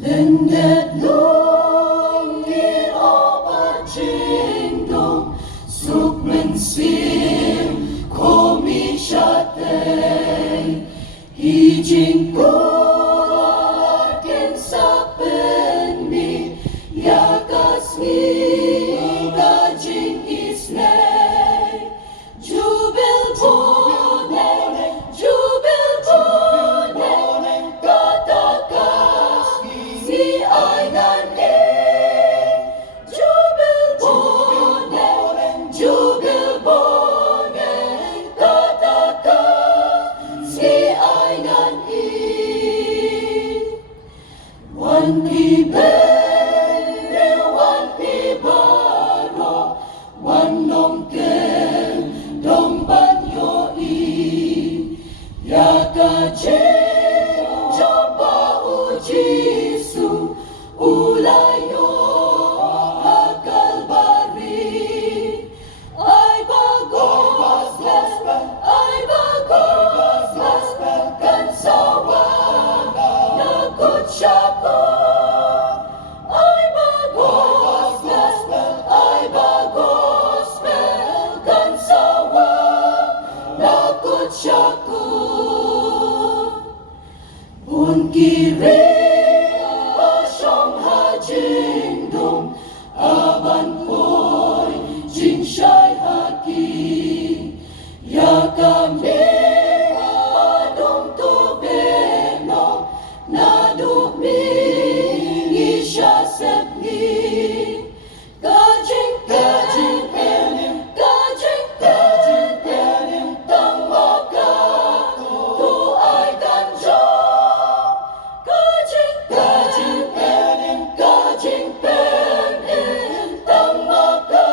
Lindet lung i opa jing dong suk men sim komi shatei hi jing ko ken sapen mi ya kasmi ga jing isne jubil bone katakas si aidan e jubil bone katakas si aidan e wan pi bere wan pi baro wan nong ken dong ban yo i ya ka jompa u Jisu ulayo Kalbari ay bagos kan sawa nagut siya ko ay bagos kan sawa nagut siya ko Unkiri pasyong hajing dong aban po'y jing siya'y haki ya kami adong tubeno na dumingi siya sepni kajing enim tang maka tuay kanjo Kajing pen in tang maka